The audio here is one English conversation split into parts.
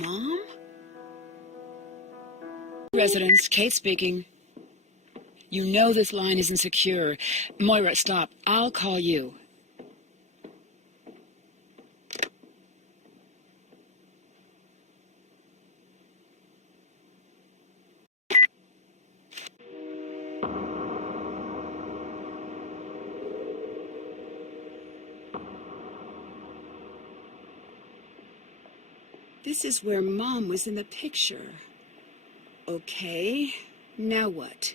Mom? Residence, Kate speaking. You know this line isn't secure. Moira, stop. I'll call you. This is where Mom was in the picture. Okay, now what?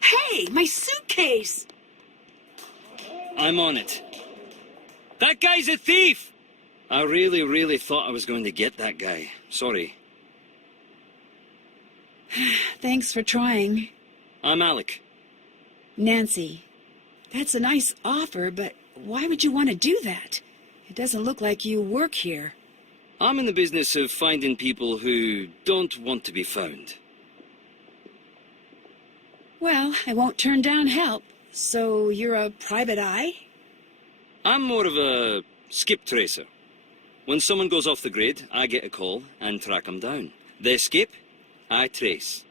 Hey, my suitcase! I'm on it. That guy's a thief! I really thought I was going to get that guy. Sorry. Thanks for trying. I'm Alec. Nancy, that's a nice offer, but why would you want to do that? It doesn't look like you work here. I'm in the business of finding people who don't want to be found. Well, I won't turn down help. So you're a private eye? I'm more of a skip tracer. When someone goes off the grid, I get a call and track them down. They skip, I trace.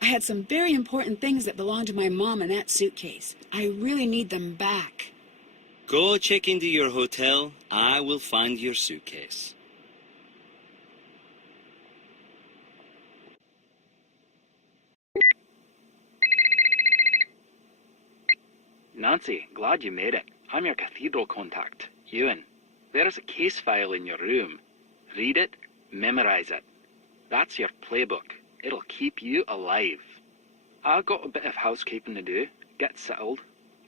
I had some very important things that belonged to my mom in that suitcase. I really need them back. Go check into your hotel. I will find your suitcase. Nancy, glad you made it. I'm your cathedral contact, Ewan. There is a case file in your room. Read it, memorize it. That's your playbook. It'll keep you alive. I've got a bit of housekeeping to do. Get settled.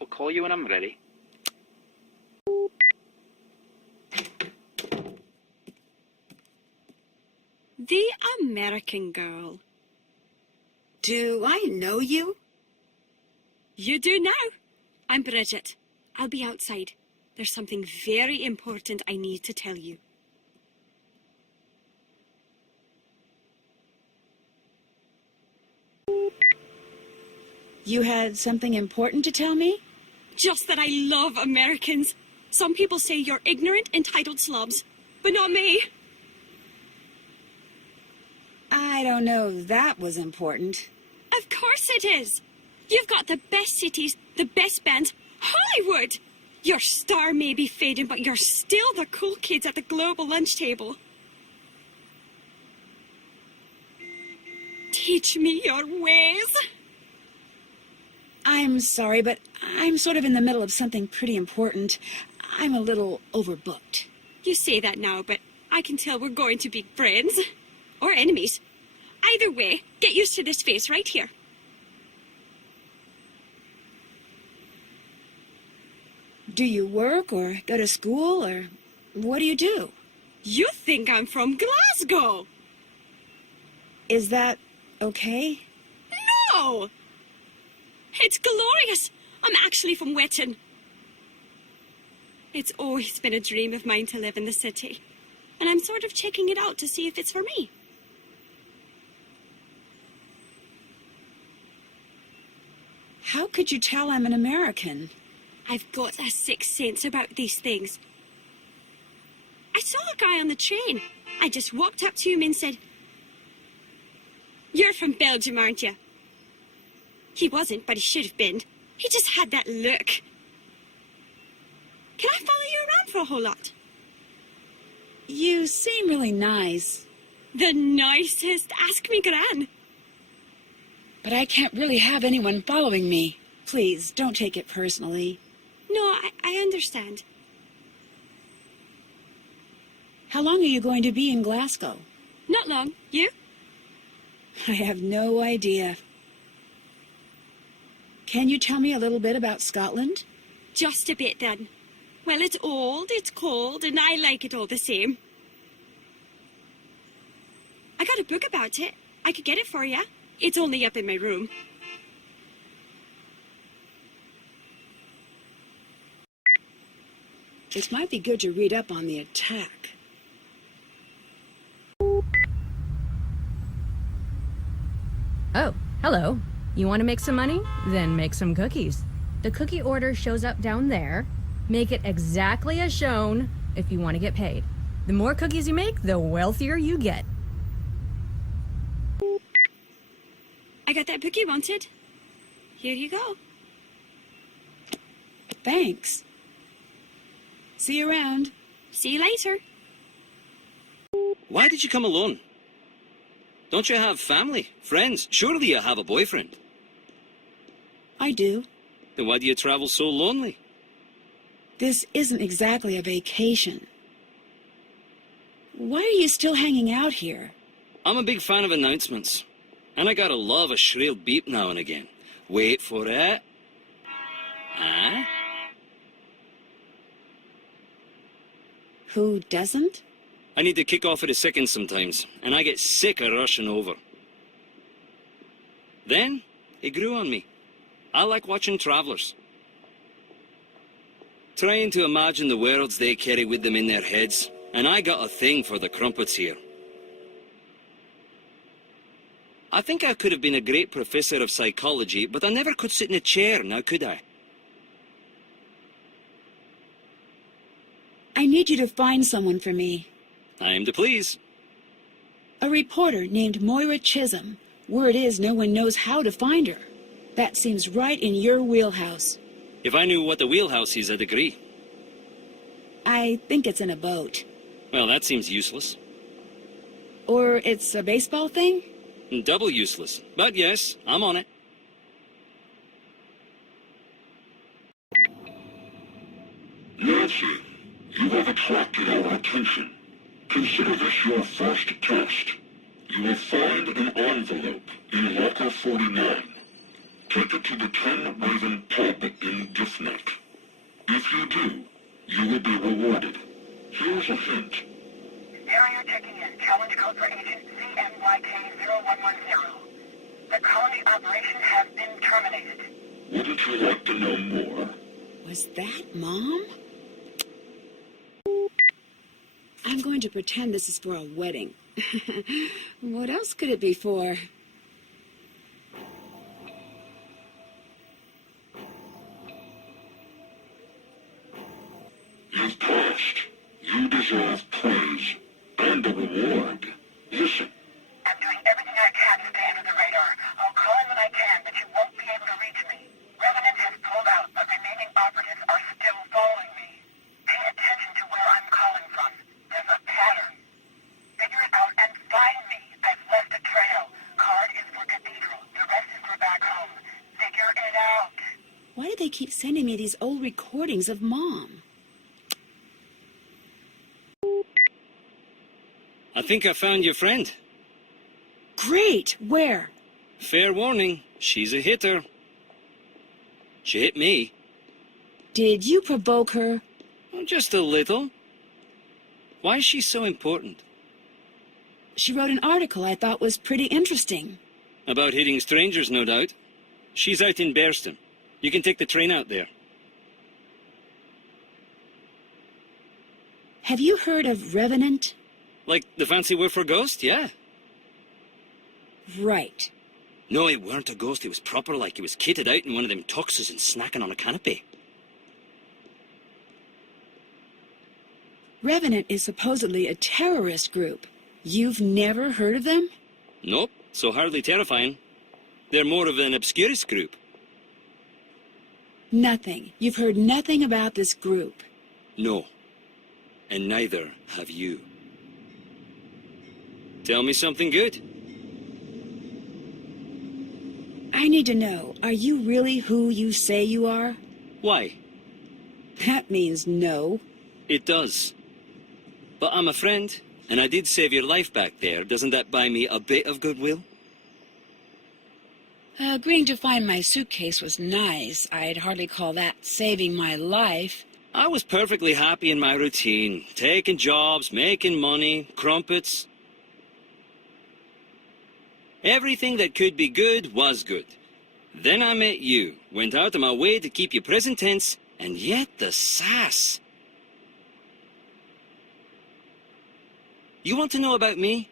I'll call you when I'm ready. The American girl. Do I know you? You do now. I'm Bridget. I'll be outside. There's something very important I need to tell you. You had something important to tell me? Just that I love Americans. Some people say you're ignorant, entitled slobs, but not me. I don't know that was important. Of course it is. You've got the best cities, the best bands, Hollywood. Your star may be fading, but you're still the cool kids at the global lunch table. Teach me your ways. I'm sorry, but I'm sort of in the middle of something pretty important. I'm a little overbooked. You say that now, but I can tell we're going to be friends. Or enemies. Either way, get used to this face right here. Do you work or go to school or what do you do? You think I'm from Glasgow? Is that okay? No! It's glorious. I'm actually from Wetton. It's always been a dream of mine to live in the city. And I'm sort of checking it out to see if it's for me. How could you tell I'm an American? I've got a sixth sense about these things. I saw a guy on the train. I just walked up to him and said, "You're from Belgium, aren't you?" He wasn't, but he should have been. He just had that look. Can I follow you around for a whole lot? You seem really nice. The nicest. Ask me, Gran. But I can't really have anyone following me. Please, don't take it personally. No, I understand. How long are you going to be in Glasgow? Not long. You? I have no idea. Can you tell me a little bit about Scotland? Just a bit, then. Well, it's old, it's cold, and I like it all the same. I got a book about it. I could get it for you. It's only up in my room. It might be good to read up on the attack. Oh, hello. You want to make some money? Then make some cookies. The cookie order shows up down there. Make it exactly as shown if you want to get paid. The more cookies you make, the wealthier you get. I got that book you wanted. Here you go. Thanks. See you around. See you later. Why did you come alone? Don't you have family, friends? Surely you have a boyfriend. I do. Then why do you travel so lonely? This isn't exactly a vacation. Why are you still hanging out here? I'm a big fan of announcements. And I gotta love a shrill beep now and again. Wait for it. Huh? Who doesn't? I need to kick off at a second sometimes, and I get sick of rushing over. Then, it grew on me. I like watching travelers. Trying to imagine the worlds they carry with them in their heads, and I got a thing for the crumpets here. I think I could have been a great professor of psychology, but I never could sit in a chair, now could I? I need you to find someone for me. I'm to please. A reporter named Moira Chisholm. Word is no one knows how to find her. That seems right in your wheelhouse. If I knew what the wheelhouse is, I'd agree. I think it's in a boat. Well, that seems useless. Or it's a baseball thing? Double useless. But yes, I'm on it. Nancy, you have attracted our attention. Consider this your first test. You will find an envelope in locker 49. Take it to the 10 Raven pub in Diffnet. If you do, you will be rewarded. Here's a hint. Carrier checking in. Challenge code for agent CMYK0110. The colony operation has been terminated. Wouldn't you like to know more? Was that Mom? I'm going to pretend this is for a wedding. What else could it be for? You've passed. You deserve praise and a reward. Listen. I'm doing everything I can to stay under the radar. I'll call in when I can, but you won't be able to reach me. Revenant has pulled out, but remaining operatives are still following me. Pay attention to where I'm calling from. There's a pattern. Figure it out and find me. I've left a trail. Card is for Cathedral. The rest is for back home. Figure it out. Why do they keep sending me these old recordings of Mom? I think I found your friend. Great! Where? Fair warning, she's a hitter. She hit me. Did you provoke her? Oh, just a little. Why is she so important? She wrote an article I thought was pretty interesting. About hitting strangers, no doubt. She's out in Bearston. You can take the train out there. Have you heard of Revenant? Like the fancy word for ghost, yeah. Right. No, it weren't a ghost. It was proper like it was kitted out in one of them tuxes and snacking on a canopy. Revenant is supposedly a terrorist group. You've never heard of them? Nope, so hardly terrifying. They're more of an obscurist group. Nothing. You've heard nothing about this group. No. And neither have you. Tell me something good. I need to know, are you really who you say you are? Why? That means no. It does. But I'm a friend, and I did save your life back there. Doesn't that buy me a bit of goodwill? Agreeing to find my suitcase was nice. I'd hardly call that saving my life. I was perfectly happy in my routine. Taking jobs, making money, crumpets. Everything that could be good was good. Then I met you, went out of my way to keep you present tense, and yet the sass. You want to know about me?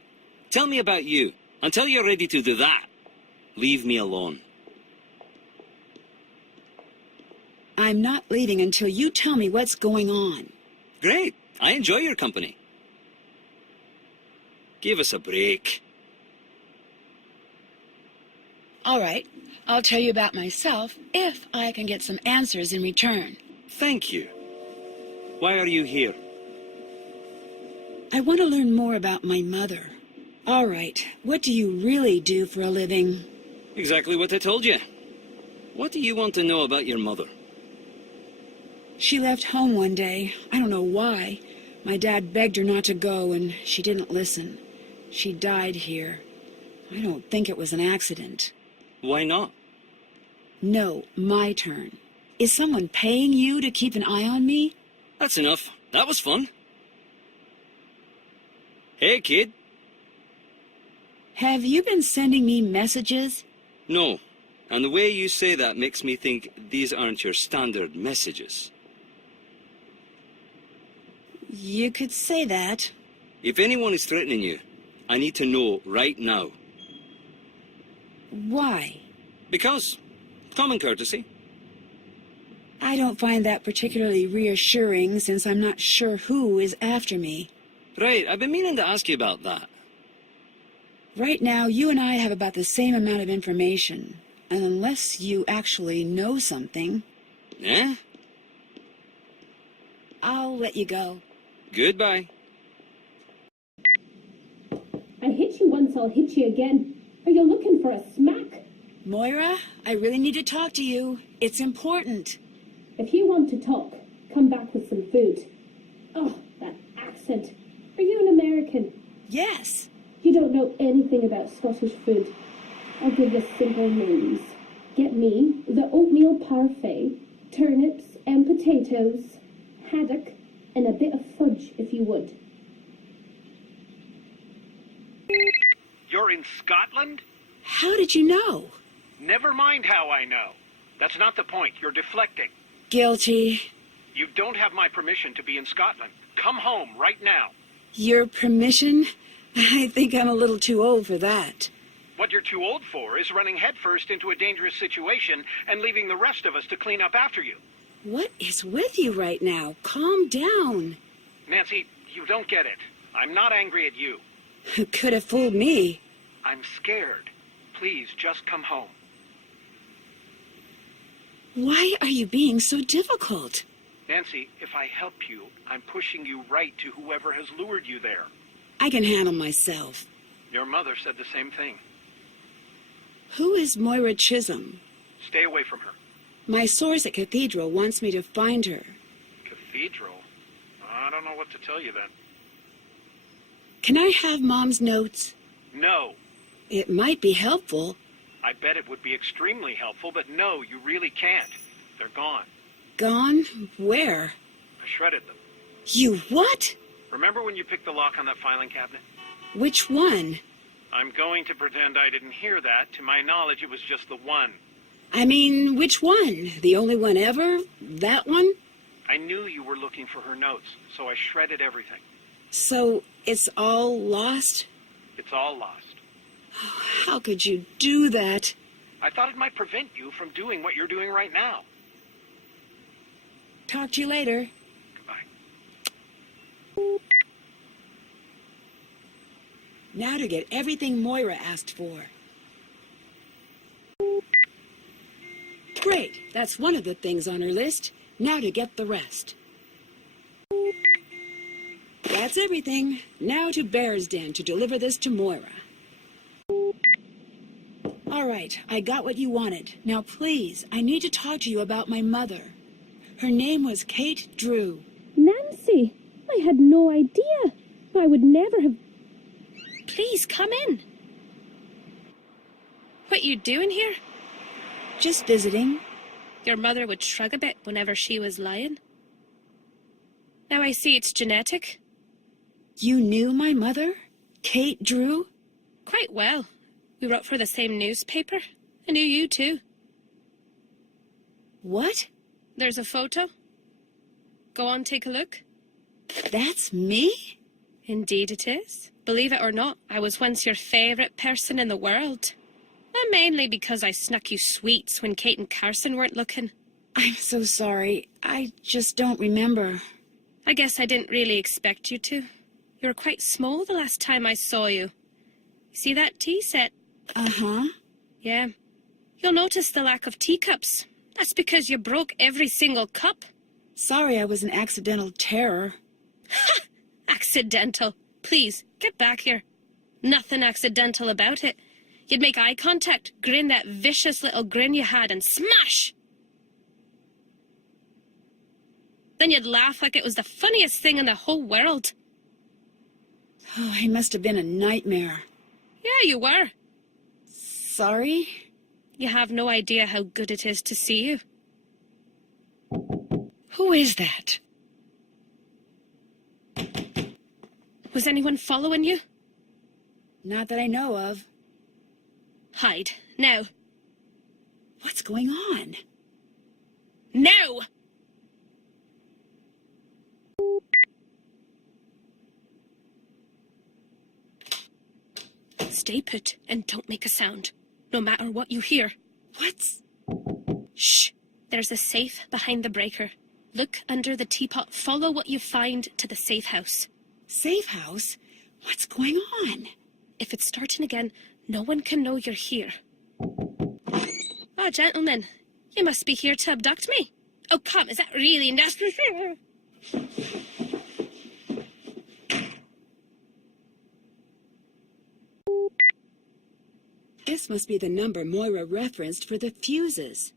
Tell me about you. Until you're ready to do that, leave me alone. I'm not leaving until you tell me what's going on. Great. I enjoy your company. Give us a break. All right, I'll tell you about myself if I can get some answers in return. Thank you. Why are you here? I want to learn more about my mother. All right, what do you really do for a living? Exactly what I told you. What do you want to know about your mother? She left home one day. I don't know why. My dad begged her not to go, and she didn't listen. She died here. I don't think it was an accident. Why not? No, my turn. Is someone paying you to keep an eye on me? That's enough. That was fun. Hey, kid. Have you been sending me messages? No. And the way you say that makes me think these aren't your standard messages. You could say that. If anyone is threatening you, I need to know right now. Why? Because common courtesy. I don't find that particularly reassuring since I'm not sure who is after me. Right, I've been meaning to ask you about that. Right now, you and I have about the same amount of information. And unless you actually know something, Eh? I'll let you go. Goodbye. I hit you once, I'll hit you again. Are you looking for a smack? Moira, I really need to talk to you. It's important. If you want to talk, come back with some food. Oh, that accent. Are you an American? Yes. You don't know anything about Scottish food. I'll give you simple names. Get me the oatmeal parfait, turnips and potatoes, haddock, and a bit of fudge if you would. You're in Scotland? How did you know? Never mind how I know. That's not the point. You're deflecting. Guilty. You don't have my permission to be in Scotland. Come home right now. Your permission? I think I'm a little too old for that. What you're too old for is running headfirst into a dangerous situation and leaving the rest of us to clean up after you. What is with you right now? Calm down. Nancy, you don't get it. I'm not angry at you. Could have fooled me. I'm scared. Please, just come home. Why are you being so difficult? Nancy, if I help you, I'm pushing you right to whoever has lured you there. I can handle myself. Your mother said the same thing. Who is Moira Chisholm? Stay away from her. My source at Cathedral wants me to find her. Cathedral? I don't know what to tell you then. Can I have Mom's notes? No. It might be helpful. I bet it would be extremely helpful, but no, you really can't. They're gone. Gone? Where? I shredded them. You what? Remember when you picked the lock on that filing cabinet? Which one? I'm going to pretend I didn't hear that. To my knowledge, it was just the one. I mean, which one? The only one ever? That one? I knew you were looking for her notes, so I shredded everything. So it's all lost? It's all lost. Oh, how could you do that? I thought it might prevent you from doing what you're doing right now. Talk to you later. Goodbye. Now to get everything Moira asked for. Great, that's one of the things on her list. Now to get the rest. That's everything. Now to Bear's Den to deliver this to Moira. All right, I got what you wanted. Now please, I need to talk to you about my mother. Her name was Kate Drew. Nancy, I had no idea. I would never have... Please, come in. What you doing here? Just visiting. Your mother would shrug a bit whenever she was lying. Now I see it's genetic. You knew my mother? Kate Drew? Quite well. We wrote for the same newspaper. I knew you too. What? There's a photo. Go on, take a look. That's me? Indeed it is. Believe it or not, I was once your favourite person in the world. And mainly because I snuck you sweets when Kate and Carson weren't looking. I'm so sorry. I just don't remember. I guess I didn't really expect you to. You were quite small the last time I saw you. See that tea set? Uh-huh. Yeah. You'll notice the lack of teacups. That's because you broke every single cup. Sorry I was an accidental terror. Ha! Accidental. Please, get back here. Nothing accidental about it. You'd make eye contact, grin that vicious little grin you had, and smash! Then you'd laugh like it was the funniest thing in the whole world. Oh, he must have been a nightmare. Yeah, you were. Sorry? You have no idea how good it is to see you. Who is that? Was anyone following you? Not that I know of. Hide. Now. What's going on? Now! Stay put and don't make a sound, no matter what you hear. What's... Shh! There's a safe behind the breaker. Look under the teapot. Follow what you find to the safe house. Safe house? What's going on? If it's starting again, no one can know you're here. Oh, gentlemen, you must be here to abduct me. Oh, come, is that really necessary? This must be the number Moira referenced for the fuses.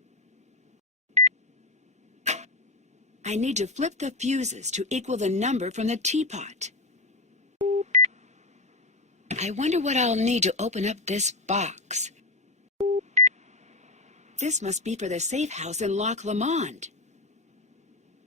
I need to flip the fuses to equal the number from the teapot. I wonder what I'll need to open up this box. This must be for the safe house in Loch Lomond.